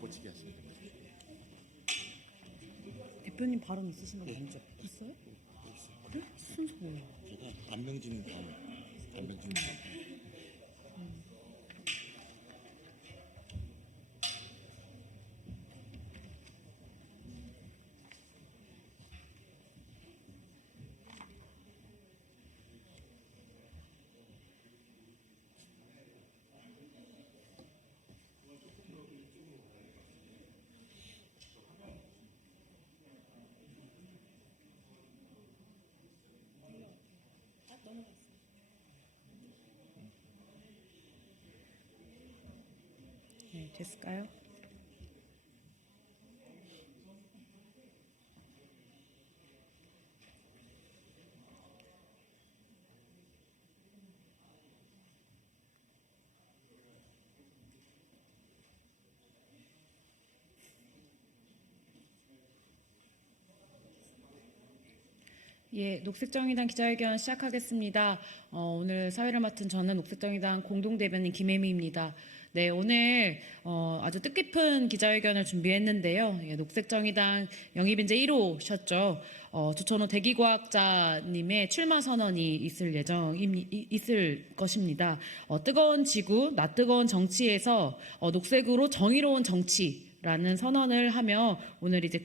고치게 하십니다. 대표님 발언 있으신 거 먼저 있어요? 그래? 순서 뭐예요? 제가 안명진 다음. 네, 됐을까요? 예, 녹색정의당 기자회견 시작하겠습니다. 오늘 사회를 맡은 저는 녹색정의당 공동대변인 김혜미입니다. 네, 오늘 아주 뜻깊은 기자회견을 준비했는데요. 예, 녹색정의당 영입인재 1호셨죠. 주천호 대기과학자님의 출마 선언이 있을 것입니다. 뜨거운 지구, 낯뜨거운 정치에서 녹색으로 정의로운 정치라는 선언을 하며 오늘 이제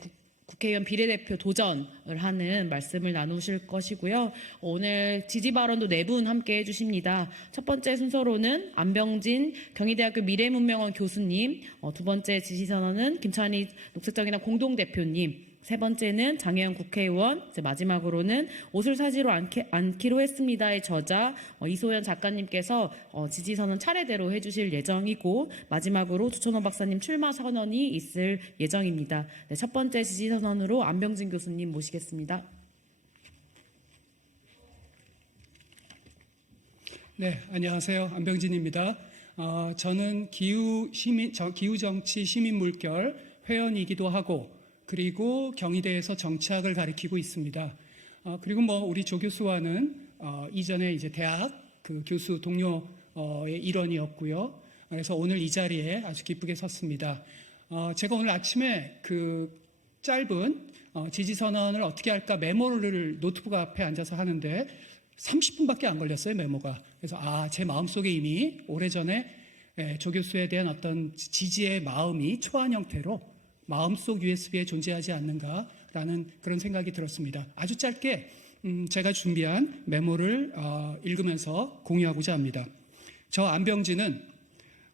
국회의원 비례대표 도전을 하는 말씀을 나누실 것이고요. 오늘 지지 발언도 4분 함께 해주십니다. 첫 번째 순서로는 안병진 경희대학교 미래문명원 교수님, 두 번째 지지 선언은 김찬희 녹색정의당 공동대표님, 세 번째는 장혜영 국회의원, 이제 마지막으로는 옷을 사지로 않기로 했습니다의 저자 이소연 작가님께서 지지선언 차례대로 해주실 예정이고 마지막으로 주천호 박사님 출마 선언이 있을 예정입니다. 네, 첫 번째 지지선언으로 안병진 교수님 모시겠습니다. 네, 안녕하세요. 안병진입니다. 저는 기후정치 시민물결 회원이기도 하고 그리고 경희대에서 정치학을 가르치고 있습니다. 그리고 우리 조 교수와는 이전에 이제 대학 그 교수 동료의 일원이었고요. 그래서 오늘 이 자리에 아주 기쁘게 섰습니다. 제가 오늘 아침에 그 짧은 지지 선언을 어떻게 할까 메모를 노트북 앞에 앉아서 하는데 30분밖에 안 걸렸어요, 메모가. 그래서 제 마음속에 이미 오래전에 조 교수에 대한 어떤 지지의 마음이 초안 형태로 마음속 USB에 존재하지 않는가라는 그런 생각이 들었습니다. 아주 짧게 제가 준비한 메모를 읽으면서 공유하고자 합니다. 저 안병진은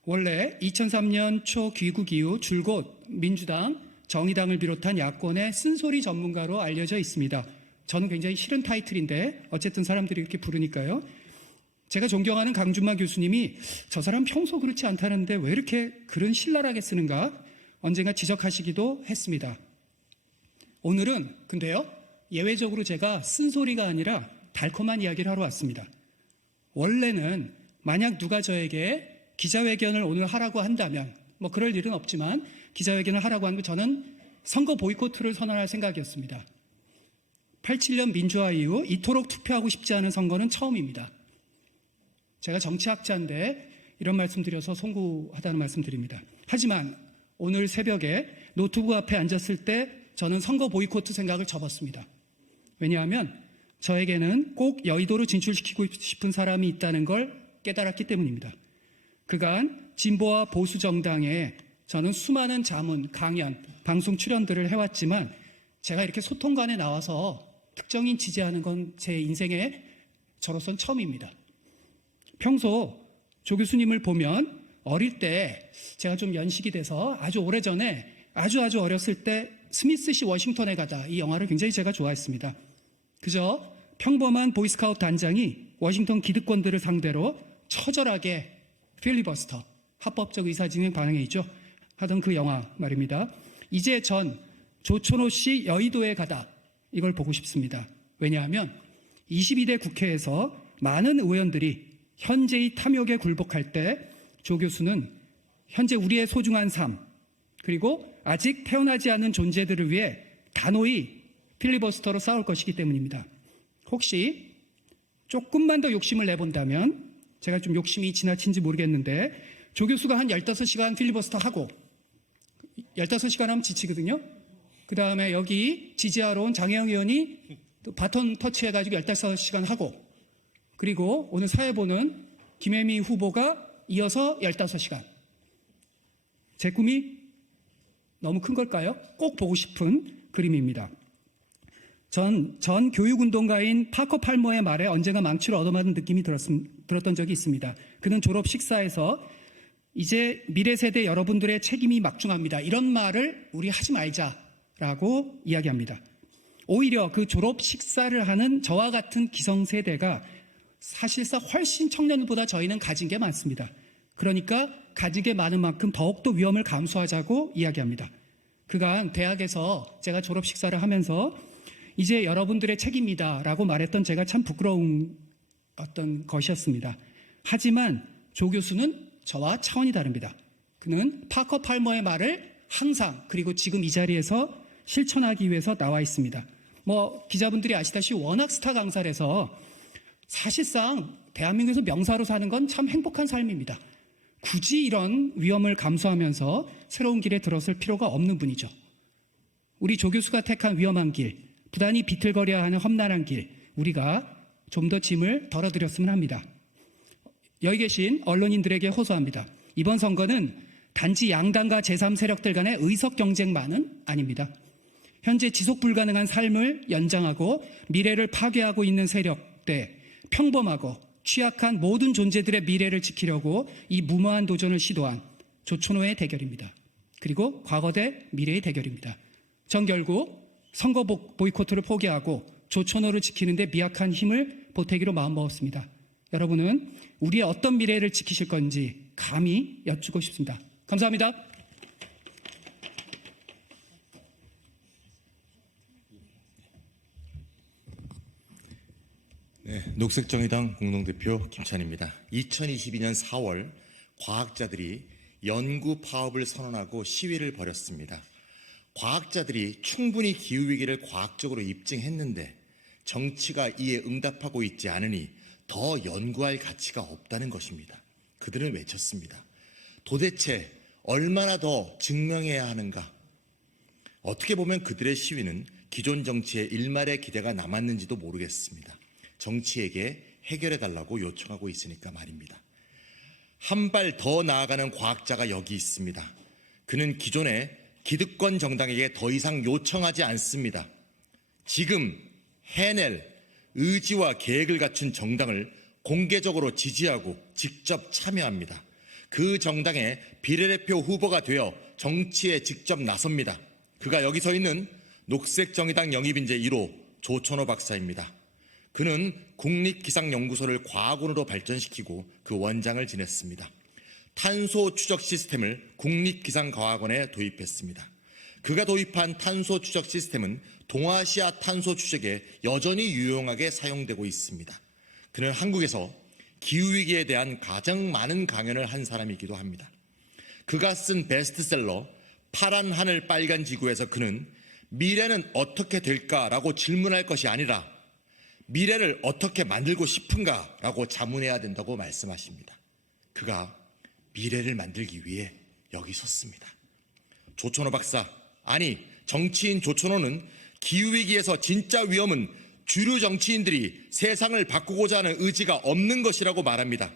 원래 2003년 초 귀국 이후 줄곧 민주당, 정의당을 비롯한 야권의 쓴소리 전문가로 알려져 있습니다. 저는 굉장히 싫은 타이틀인데 어쨌든 사람들이 이렇게 부르니까요. 제가 존경하는 강준마 교수님이 저 사람 평소 그렇지 않다는데 왜 이렇게 글은 신랄하게 쓰는가 언젠가 지적하시기도 했습니다. 오늘은 근데요, 예외적으로 제가 쓴소리가 아니라 달콤한 이야기를 하러 왔습니다. 원래는 만약 누가 저에게 기자회견을 오늘 하라고 한다면 그럴 일은 없지만 기자회견을 하라고 하면 저는 선거 보이콧을 선언할 생각이었습니다. 87년 민주화 이후 이토록 투표하고 싶지 않은 선거는 처음입니다. 제가 정치학자인데 이런 말씀 드려서 송구하다는 말씀 드립니다. 하지만 오늘 새벽에 노트북 앞에 앉았을 때 저는 선거 보이콧 생각을 접었습니다. 왜냐하면 저에게는 꼭 여의도로 진출시키고 싶은 사람이 있다는 걸 깨달았기 때문입니다. 그간 진보와 보수 정당에 저는 수많은 자문, 강연, 방송 출연들을 해왔지만 제가 이렇게 소통관에 나와서 특정인 지지하는 건 제 인생에 저로선 처음입니다. 평소 조 교수님을 보면 어릴 때 제가 좀 연식이 돼서 아주 오래전에 아주 어렸을 때 스미스시 워싱턴에 가다 이 영화를 굉장히 제가 좋아했습니다. 그저 평범한 보이스카우트 단장이 워싱턴 기득권들을 상대로 처절하게 필리버스터, 합법적 의사진행 방해에 있죠. 하던 그 영화 말입니다. 이제 전 조천호 씨 여의도에 가다 이걸 보고 싶습니다. 왜냐하면 22대 국회에서 많은 의원들이 현재의 탐욕에 굴복할 때 조 교수는 현재 우리의 소중한 삶 그리고 아직 태어나지 않은 존재들을 위해 단호히 필리버스터로 싸울 것이기 때문입니다. 혹시 조금만 더 욕심을 내본다면 제가 좀 욕심이 지나친지 모르겠는데 조 교수가 한 15시간 필리버스터 하고 15시간 하면 지치거든요. 그 다음에 여기 지지하러 온 장혜영 의원이 또 바톤 터치해가지고 15시간 하고, 그리고 오늘 사회 보는 김혜미 후보가 이어서 15시간. 제 꿈이 너무 큰 걸까요? 꼭 보고 싶은 그림입니다. 전 교육운동가인 파커 팔머의 말에 언젠가 망치를 얻어맞은 느낌이 들었던 적이 있습니다. 그는 졸업 식사에서 이제 미래 세대 여러분들의 책임이 막중합니다. 이런 말을 우리 하지 말자라고 이야기합니다. 오히려 그 졸업 식사를 하는 저와 같은 기성세대가 사실상 훨씬 청년보다 저희는 가진 게 많습니다. 그러니까 가진 게 많은 만큼 더욱더 위험을 감수하자고 이야기합니다. 그간 대학에서 제가 졸업 식사를 하면서 이제 여러분들의 책임이다 라고 말했던 제가 참 부끄러운 어떤 것이었습니다. 하지만 조 교수는 저와 차원이 다릅니다. 그는 파커 팔머의 말을 항상, 그리고 지금 이 자리에서 실천하기 위해서 나와 있습니다. 기자분들이 아시다시피 워낙 스타 강사라서 사실상 대한민국에서 명사로 사는 건 참 행복한 삶입니다. 굳이 이런 위험을 감수하면서 새로운 길에 들어설 필요가 없는 분이죠. 우리 조 교수가 택한 위험한 길, 부단히 비틀거려야 하는 험난한 길, 우리가 좀 더 짐을 덜어드렸으면 합니다. 여기 계신 언론인들에게 호소합니다. 이번 선거는 단지 양당과 제3세력들 간의 의석 경쟁만은 아닙니다. 현재 지속 불가능한 삶을 연장하고 미래를 파괴하고 있는 세력대, 평범하고 취약한 모든 존재들의 미래를 지키려고 이 무모한 도전을 시도한 조천호의 대결입니다. 그리고 과거 대 미래의 대결입니다. 전 결국 선거 보이콧을 포기하고 조천호를 지키는 데 미약한 힘을 보태기로 마음먹었습니다. 여러분은 우리의 어떤 미래를 지키실 건지 감히 여쭙고 싶습니다. 감사합니다. 네, 녹색정의당 공동대표 김찬입니다. 2022년 4월 과학자들이 연구 파업을 선언하고 시위를 벌였습니다. 과학자들이 충분히 기후위기를 과학적으로 입증했는데 정치가 이에 응답하고 있지 않으니 더 연구할 가치가 없다는 것입니다. 그들은 외쳤습니다. 도대체 얼마나 더 증명해야 하는가? 어떻게 보면 그들의 시위는 기존 정치의 일말의 기대가 남았는지도 모르겠습니다. 정치에게 해결해달라고 요청하고 있으니까 말입니다. 한 발 더 나아가는 과학자가 여기 있습니다. 그는 기존의 기득권 정당에게 더 이상 요청하지 않습니다. 지금 해낼 의지와 계획을 갖춘 정당을 공개적으로 지지하고 직접 참여합니다. 그 정당의 비례대표 후보가 되어 정치에 직접 나섭니다. 그가 여기 서 있는 녹색정의당 영입인재 1호 조천호 박사입니다. 그는 국립기상연구소를 과학원으로 발전시키고 그 원장을 지냈습니다. 탄소 추적 시스템을 국립기상과학원에 도입했습니다. 그가 도입한 탄소 추적 시스템은 동아시아 탄소 추적에 여전히 유용하게 사용되고 있습니다. 그는 한국에서 기후위기에 대한 가장 많은 강연을 한 사람이기도 합니다. 그가 쓴 베스트셀러 파란 하늘 빨간 지구에서 그는 미래는 어떻게 될까라고 질문할 것이 아니라 미래를 어떻게 만들고 싶은가라고 자문해야 된다고 말씀하십니다. 그가 미래를 만들기 위해 여기 섰습니다. 조천호 박사, 아니 정치인 조천호는 기후위기에서 진짜 위험은 주류 정치인들이 세상을 바꾸고자 하는 의지가 없는 것이라고 말합니다.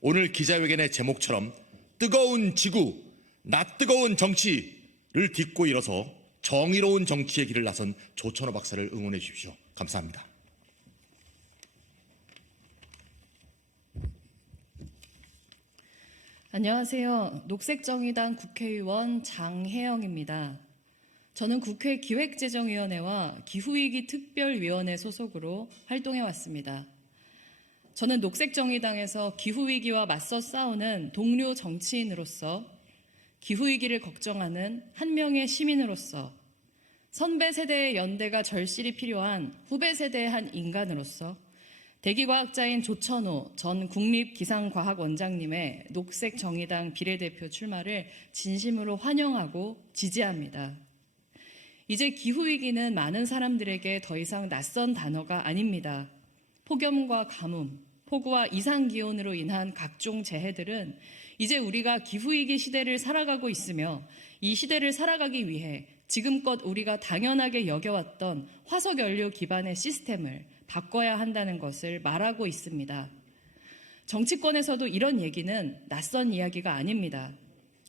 오늘 기자회견의 제목처럼 뜨거운 지구, 낯뜨거운 정치를 딛고 일어서 정의로운 정치의 길을 나선 조천호 박사를 응원해 주십시오. 감사합니다. 안녕하세요. 녹색정의당 국회의원 장혜영입니다. 저는 국회 기획재정위원회와 기후위기 특별위원회 소속으로 활동해 왔습니다. 저는 녹색정의당에서 기후위기와 맞서 싸우는 동료 정치인으로서, 기후위기를 걱정하는 한 명의 시민으로서, 선배 세대의 연대가 절실히 필요한 후배 세대의 한 인간으로서 대기과학자인 조천호 전 국립기상과학원장님의 녹색정의당 비례대표 출마를 진심으로 환영하고 지지합니다. 이제 기후위기는 많은 사람들에게 더 이상 낯선 단어가 아닙니다. 폭염과 가뭄, 폭우와 이상기온으로 인한 각종 재해들은 이제 우리가 기후위기 시대를 살아가고 있으며 이 시대를 살아가기 위해 지금껏 우리가 당연하게 여겨왔던 화석연료 기반의 시스템을 바꿔야 한다는 것을 말하고 있습니다. 정치권에서도 이런 얘기는 낯선 이야기가 아닙니다.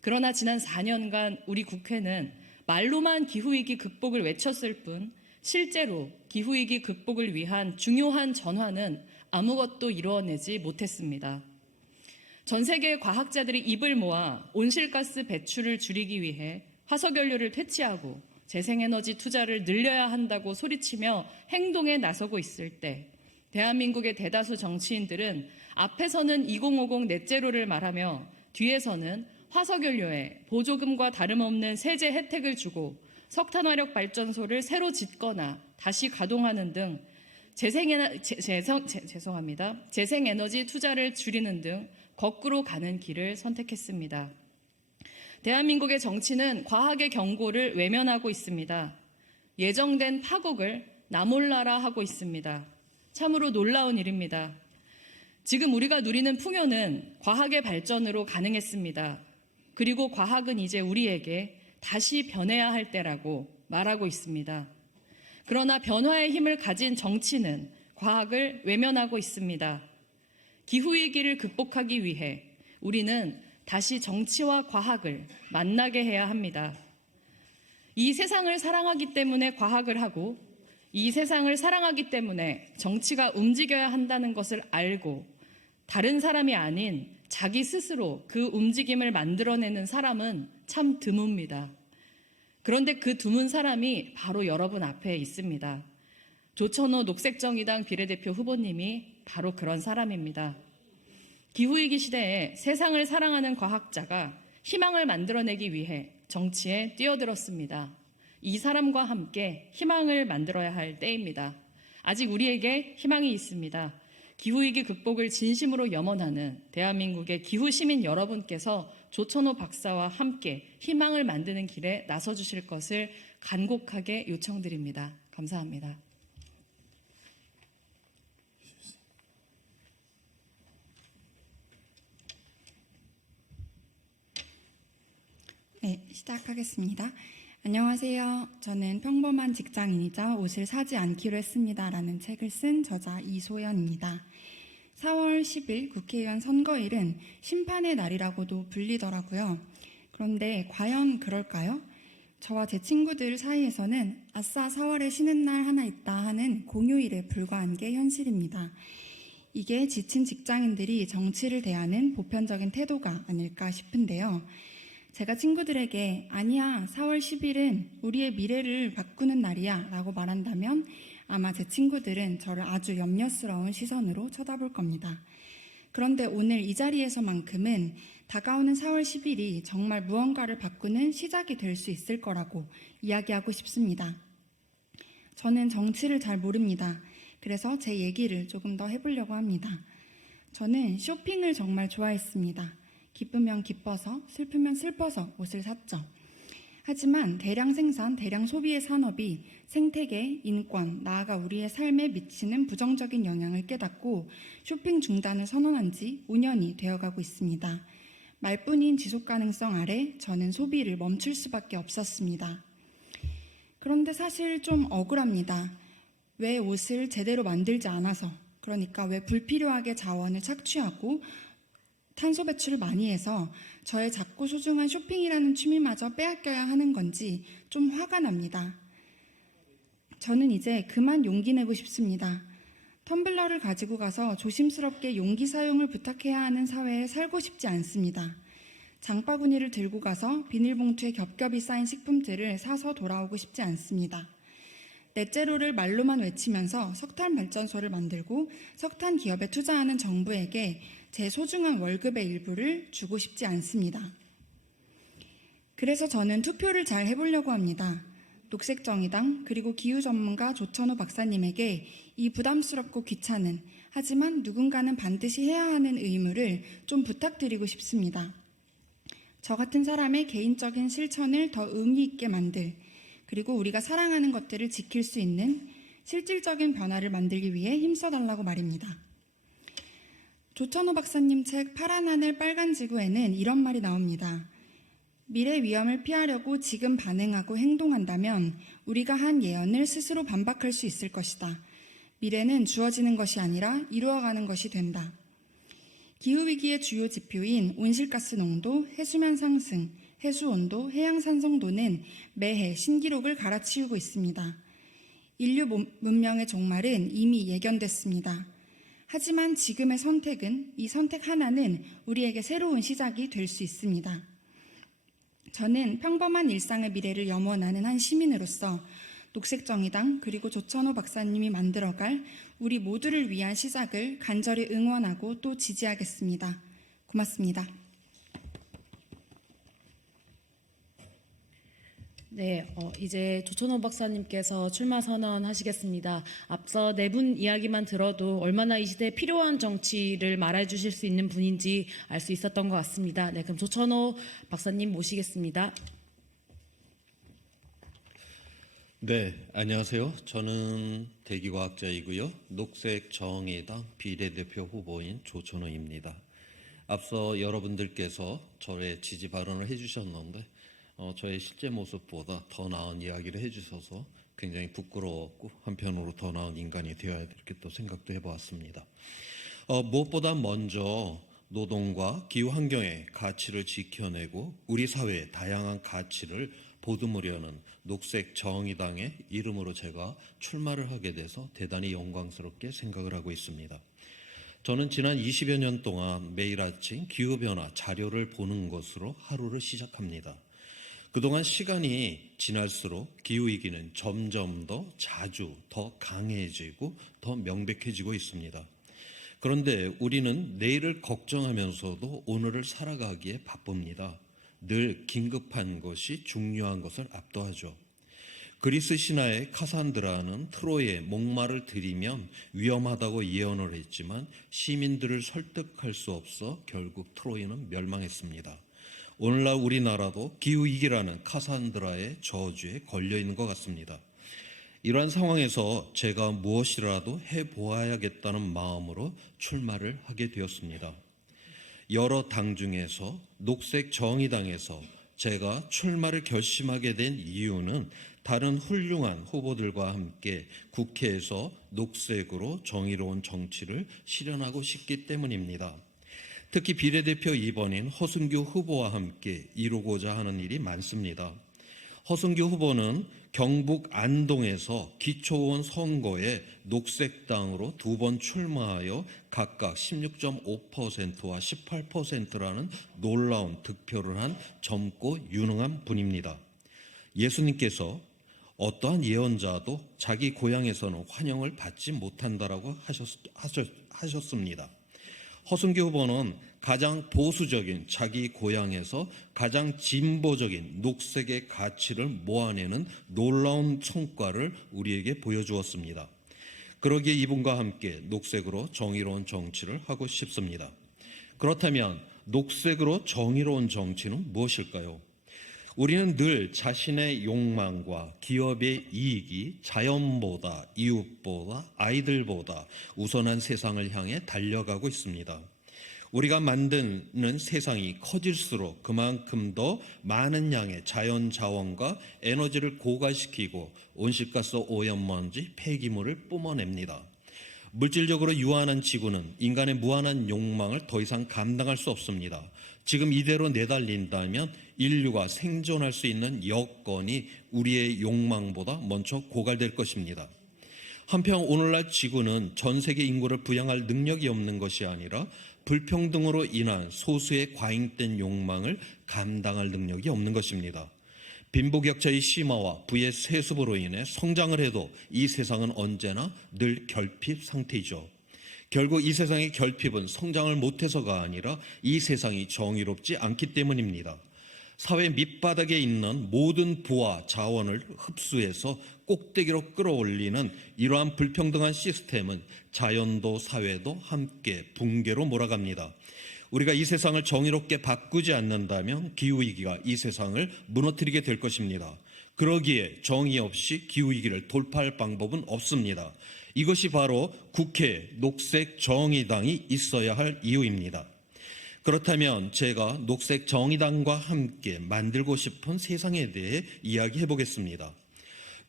그러나 지난 4년간 우리 국회는 말로만 기후위기 극복을 외쳤을 뿐 실제로 기후위기 극복을 위한 중요한 전환은 아무것도 이루어내지 못했습니다. 전 세계의 과학자들이 입을 모아 온실가스 배출을 줄이기 위해 화석연료를 퇴치하고 재생에너지 투자를 늘려야 한다고 소리치며 행동에 나서고 있을 때 대한민국의 대다수 정치인들은 앞에서는 2050 넷제로를 말하며 뒤에서는 화석연료에 보조금과 다름없는 세제 혜택을 주고 석탄화력 발전소를 새로 짓거나 다시 가동하는 등 재생에너지 투자를 줄이는 등 거꾸로 가는 길을 선택했습니다. 대한민국의 정치는 과학의 경고를 외면하고 있습니다. 예정된 파국을 나몰라라 하고 있습니다. 참으로 놀라운 일입니다. 지금 우리가 누리는 풍요는 과학의 발전으로 가능했습니다. 그리고 과학은 이제 우리에게 다시 변해야 할 때라고 말하고 있습니다. 그러나 변화의 힘을 가진 정치는 과학을 외면하고 있습니다. 기후위기를 극복하기 위해 우리는 다시 정치와 과학을 만나게 해야 합니다. 이 세상을 사랑하기 때문에 과학을 하고 이 세상을 사랑하기 때문에 정치가 움직여야 한다는 것을 알고 다른 사람이 아닌 자기 스스로 그 움직임을 만들어내는 사람은 참 드뭅니다. 그런데 그 드문 사람이 바로 여러분 앞에 있습니다. 조천호 녹색정의당 비례대표 후보님이 바로 그런 사람입니다. 기후위기 시대에 세상을 사랑하는 과학자가 희망을 만들어내기 위해 정치에 뛰어들었습니다. 이 사람과 함께 희망을 만들어야 할 때입니다. 아직 우리에게 희망이 있습니다. 기후위기 극복을 진심으로 염원하는 대한민국의 기후시민 여러분께서 조천호 박사와 함께 희망을 만드는 길에 나서주실 것을 간곡하게 요청드립니다. 감사합니다. 네, 시작하겠습니다. 안녕하세요. 저는 평범한 직장인이자 옷을 사지 않기로 했습니다라는 책을 쓴 저자 이소연입니다. 4월 10일 국회의원 선거일은 심판의 날이라고도 불리더라고요. 그런데 과연 그럴까요? 저와 제 친구들 사이에서는 아싸 4월에 쉬는 날 하나 있다 하는 공휴일에 불과한 게 현실입니다. 이게 지친 직장인들이 정치를 대하는 보편적인 태도가 아닐까 싶은데요. 제가 친구들에게 아니야 4월 10일은 우리의 미래를 바꾸는 날이야 라고 말한다면 아마 제 친구들은 저를 아주 염려스러운 시선으로 쳐다볼 겁니다. 그런데 오늘 이 자리에서만큼은 다가오는 4월 10일이 정말 무언가를 바꾸는 시작이 될 수 있을 거라고 이야기하고 싶습니다. 저는 정치를 잘 모릅니다. 그래서 제 얘기를 조금 더 해보려고 합니다. 저는 쇼핑을 정말 좋아했습니다. 기쁘면 기뻐서 슬프면 슬퍼서 옷을 샀죠. 하지만 대량 생산, 대량 소비의 산업이 생태계, 인권, 나아가 우리의 삶에 미치는 부정적인 영향을 깨닫고 쇼핑 중단을 선언한 지 5년이 되어가고 있습니다. 말뿐인 지속 가능성 아래 저는 소비를 멈출 수밖에 없었습니다. 그런데 사실 좀 억울합니다. 왜 옷을 제대로 만들지 않아서, 그러니까 왜 불필요하게 자원을 착취하고 탄소 배출을 많이 해서 저의 작고 소중한 쇼핑이라는 취미마저 빼앗겨야 하는 건지 좀 화가 납니다. 저는 이제 그만 용기 내고 싶습니다. 텀블러를 가지고 가서 조심스럽게 용기 사용을 부탁해야 하는 사회에 살고 싶지 않습니다. 장바구니를 들고 가서 비닐봉투에 겹겹이 쌓인 식품들을 사서 돌아오고 싶지 않습니다. 넷제로를 말로만 외치면서 석탄 발전소를 만들고 석탄 기업에 투자하는 정부에게 제 소중한 월급의 일부를 주고 싶지 않습니다. 그래서 저는 투표를 잘 해보려고 합니다. 녹색정의당 그리고 기후전문가 조천호 박사님에게 이 부담스럽고 귀찮은 하지만 누군가는 반드시 해야 하는 의무를 좀 부탁드리고 싶습니다. 저 같은 사람의 개인적인 실천을 더 의미 있게 만들 그리고 우리가 사랑하는 것들을 지킬 수 있는 실질적인 변화를 만들기 위해 힘써달라고 말입니다. 조천호 박사님 책 파란 하늘 빨간 지구에는 이런 말이 나옵니다. 미래 위험을 피하려고 지금 반응하고 행동한다면 우리가 한 예언을 스스로 반박할 수 있을 것이다. 미래는 주어지는 것이 아니라 이루어가는 것이 된다. 기후위기의 주요 지표인 온실가스 농도, 해수면 상승, 해수온도, 해양산성도는 매해 신기록을 갈아치우고 있습니다. 인류 문명의 종말은 이미 예견됐습니다. 하지만 지금의 선택은, 이 선택 하나는 우리에게 새로운 시작이 될 수 있습니다. 저는 평범한 일상의 미래를 염원하는 한 시민으로서 녹색정의당 그리고 조천호 박사님이 만들어갈 우리 모두를 위한 시작을 간절히 응원하고 또 지지하겠습니다. 고맙습니다. 네, 이제 조천호 박사님께서 출마 선언하시겠습니다. 앞서 네 분 이야기만 들어도 얼마나 이 시대에 필요한 정치를 말해주실 수 있는 분인지 알 수 있었던 것 같습니다. 네, 그럼 조천호 박사님 모시겠습니다. 네, 안녕하세요. 저는 대기과학자이고요. 녹색정의당 비례대표 후보인 조천호입니다. 앞서 여러분들께서 저의 지지 발언을 해주셨는데 저의 실제 모습보다 더 나은 이야기를 해주셔서 굉장히 부끄러웠고 한편으로 더 나은 인간이 되어야 이렇게 또 생각도 해보았습니다. 무엇보다 먼저 노동과 기후환경의 가치를 지켜내고 우리 사회의 다양한 가치를 보듬으려는 녹색정의당의 이름으로 제가 출마를 하게 돼서 대단히 영광스럽게 생각을 하고 있습니다. 저는 지난 20여 년 동안 매일 아침 기후변화 자료를 보는 것으로 하루를 시작합니다. 그동안 시간이 지날수록 기후위기는 점점 더 자주, 더 강해지고 더 명백해지고 있습니다. 그런데 우리는 내일을 걱정하면서도 오늘을 살아가기에 바쁩니다. 늘 긴급한 것이 중요한 것을 압도하죠. 그리스 신화의 카산드라는 트로이의 목마를 들이면 위험하다고 예언을 했지만 시민들을 설득할 수 없어 결국 트로이는 멸망했습니다. 오늘날 우리나라도 기후위기라는 카산드라의 저주에 걸려있는 것 같습니다. 이러한 상황에서 제가 무엇이라도 해보아야겠다는 마음으로 출마를 하게 되었습니다. 여러 당 중에서 녹색정의당에서 제가 출마를 결심하게 된 이유는 다른 훌륭한 후보들과 함께 국회에서 녹색으로 정의로운 정치를 실현하고 싶기 때문입니다. 특히 비례대표 2번인 허승규 후보와 함께 이루고자 하는 일이 많습니다. 허승규 후보는 경북 안동에서 기초의원 선거에 녹색당으로 2번 출마하여 각각 16.5%와 18%라는 놀라운 득표를 한 젊고 유능한 분입니다. 예수님께서 어떠한 예언자도 자기 고향에서는 환영을 받지 못한다라고 하셨습니다. 허승규 후보는 가장 보수적인 자기 고향에서 가장 진보적인 녹색의 가치를 모아내는 놀라운 성과를 우리에게 보여주었습니다. 그러기에 이분과 함께 녹색으로 정의로운 정치를 하고 싶습니다. 그렇다면 녹색으로 정의로운 정치는 무엇일까요? 우리는 늘 자신의 욕망과 기업의 이익이 자연보다, 이웃보다, 아이들보다 우선한 세상을 향해 달려가고 있습니다. 우리가 만드는 세상이 커질수록 그만큼 더 많은 양의 자연 자원과 에너지를 고갈시키고 온실가스 오염먼지, 폐기물을 뿜어냅니다. 물질적으로 유한한 지구는 인간의 무한한 욕망을 더 이상 감당할 수 없습니다. 지금 이대로 내달린다면 인류가 생존할 수 있는 여건이 우리의 욕망보다 먼저 고갈될 것입니다. 한편 오늘날 지구는 전 세계 인구를 부양할 능력이 없는 것이 아니라 불평등으로 인한 소수의 과잉된 욕망을 감당할 능력이 없는 것입니다. 빈부격차의 심화와 부의 세습으로 인해 성장을 해도 이 세상은 언제나 늘 결핍 상태이죠. 결국 이 세상의 결핍은 성장을 못해서가 아니라 이 세상이 정의롭지 않기 때문입니다. 사회 밑바닥에 있는 모든 부와 자원을 흡수해서 꼭대기로 끌어올리는 이러한 불평등한 시스템은 자연도 사회도 함께 붕괴로 몰아갑니다. 우리가 이 세상을 정의롭게 바꾸지 않는다면 기후위기가 이 세상을 무너뜨리게 될 것입니다. 그러기에 정의 없이 기후위기를 돌파할 방법은 없습니다. 이것이 바로 국회 녹색정의당이 있어야 할 이유입니다. 그렇다면 제가 녹색정의당과 함께 만들고 싶은 세상에 대해 이야기해 보겠습니다.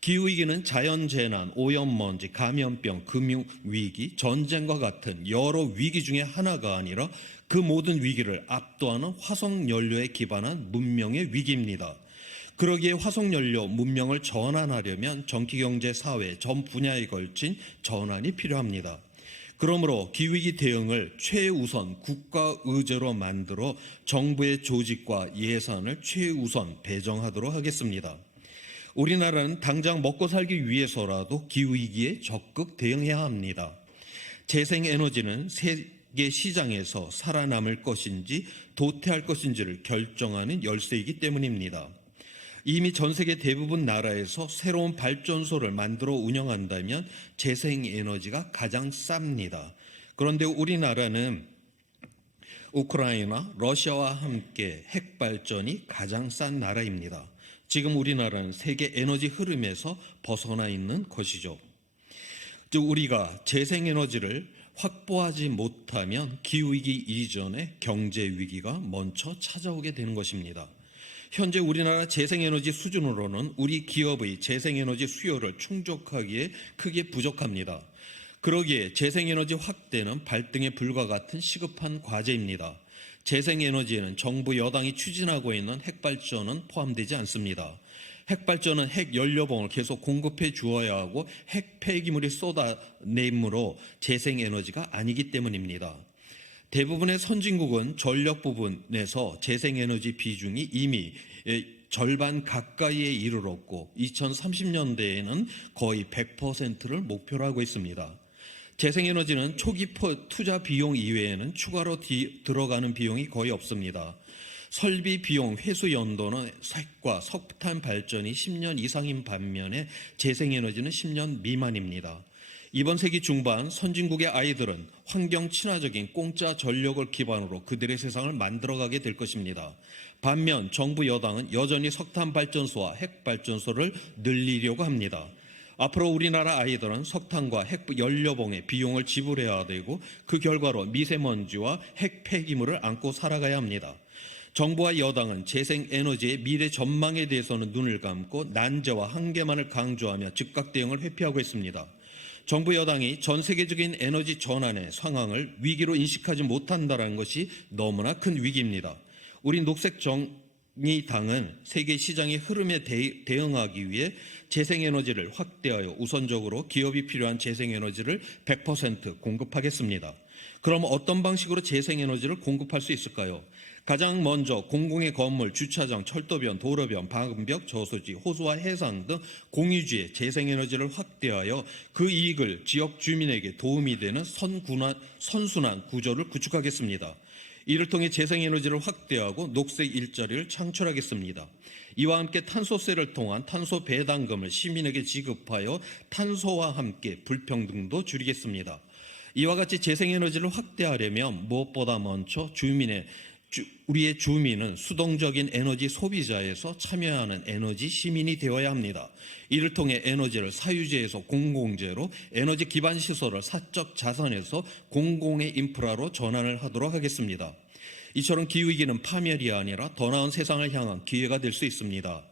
기후위기는 자연재난, 오염먼지, 감염병, 금융위기, 전쟁과 같은 여러 위기 중에 하나가 아니라 그 모든 위기를 압도하는 화석연료에 기반한 문명의 위기입니다. 그러기에 화석연료 문명을 전환하려면 정치경제 사회 전 분야에 걸친 전환이 필요합니다. 그러므로 기후위기 대응을 최우선 국가 의제로 만들어 정부의 조직과 예산을 최우선 배정하도록 하겠습니다. 우리나라는 당장 먹고 살기 위해서라도 기후위기에 적극 대응해야 합니다. 재생에너지는 세계 시장에서 살아남을 것인지 도태할 것인지를 결정하는 열쇠이기 때문입니다. 이미 전 세계 대부분 나라에서 새로운 발전소를 만들어 운영한다면 재생에너지가 가장 쌉니다. 그런데 우리나라는 우크라이나, 러시아와 함께 핵발전이 가장 싼 나라입니다. 지금 우리나라는 세계 에너지 흐름에서 벗어나 있는 것이죠. 즉 우리가 재생에너지를 확보하지 못하면 기후위기 이전에 경제위기가 먼저 찾아오게 되는 것입니다. 현재 우리나라 재생에너지 수준으로는 우리 기업의 재생에너지 수요를 충족하기에 크게 부족합니다. 그러기에 재생에너지 확대는 발등에 불과 같은 시급한 과제입니다. 재생에너지에는 정부 여당이 추진하고 있는 핵발전은 포함되지 않습니다. 핵발전은 핵연료봉을 계속 공급해 주어야 하고 핵 폐기물이 쏟아내므로 재생에너지가 아니기 때문입니다. 대부분의 선진국은 전력 부분에서 재생에너지 비중이 이미 절반 가까이에 이르렀고 2030년대에는 거의 100%를 목표로 하고 있습니다. 재생에너지는 초기 투자 비용 이외에는 추가로 들어가는 비용이 거의 없습니다. 설비 비용 회수 연도는 색과 석탄 발전이 10년 이상인 반면에 재생에너지는 10년 미만입니다. 이번 세기 중반 선진국의 아이들은 환경 친화적인 공짜 전력을 기반으로 그들의 세상을 만들어가게 될 것입니다. 반면 정부 여당은 여전히 석탄 발전소와 핵 발전소를 늘리려고 합니다. 앞으로 우리나라 아이들은 석탄과 핵 연료봉의 비용을 지불해야 되고 그 결과로 미세먼지와 핵 폐기물을 안고 살아가야 합니다. 정부와 여당은 재생에너지의 미래 전망에 대해서는 눈을 감고 난제와 한계만을 강조하며 즉각 대응을 회피하고 있습니다. 정부 여당이 전 세계적인 에너지 전환의 상황을 위기로 인식하지 못한다는 것이 너무나 큰 위기입니다. 우리 녹색정의당은 세계 시장의 흐름에 대응하기 위해 재생에너지를 확대하여 우선적으로 기업이 필요한 재생에너지를 100% 공급하겠습니다. 그럼 어떤 방식으로 재생에너지를 공급할 수 있을까요? 가장 먼저 공공의 건물, 주차장, 철도변, 도로변, 방벽, 저수지, 호수와 해상 등 공유지의 재생에너지를 확대하여 그 이익을 지역 주민에게 도움이 되는 선순환 구조를 구축하겠습니다. 이를 통해 재생에너지를 확대하고 녹색 일자리를 창출하겠습니다. 이와 함께 탄소세를 통한 탄소 배당금을 시민에게 지급하여 탄소와 함께 불평등도 줄이겠습니다. 이와 같이 재생에너지를 확대하려면 무엇보다 먼저 우리의 주민은 수동적인 에너지 소비자에서 참여하는 에너지 시민이 되어야 합니다. 이를 통해 에너지를 사유재에서 공공재로, 에너지 기반 시설을 사적 자산에서 공공의 인프라로 전환을 하도록 하겠습니다. 이처럼 기후위기는 파멸이 아니라 더 나은 세상을 향한 기회가 될 수 있습니다.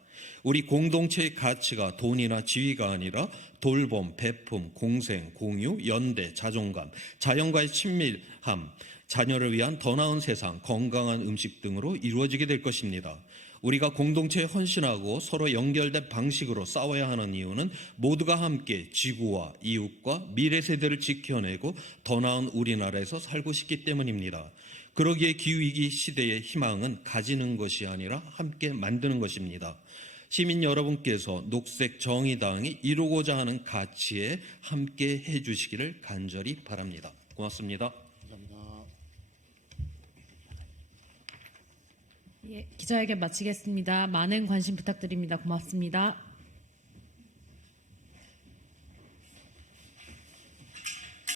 우리 공동체의 가치가 돈이나 지위가 아니라 돌봄, 베품, 공생, 공유, 연대, 자존감, 자연과의 친밀함, 자녀를 위한 더 나은 세상, 건강한 음식 등으로 이루어지게 될 것입니다. 우리가 공동체에 헌신하고 서로 연결된 방식으로 싸워야 하는 이유는 모두가 함께 지구와 이웃과 미래 세대를 지켜내고 더 나은 우리나라에서 살고 싶기 때문입니다. 그러기에 기후위기 시대의 희망은 가지는 것이 아니라 함께 만드는 것입니다. 시민 여러분께서 녹색정의당이 이루고자 하는 가치에 함께 해주시기를 간절히 바랍니다. 고맙습니다. 예, 기자회견 마치겠습니다. 많은 관심 부탁드립니다. 고맙습니다.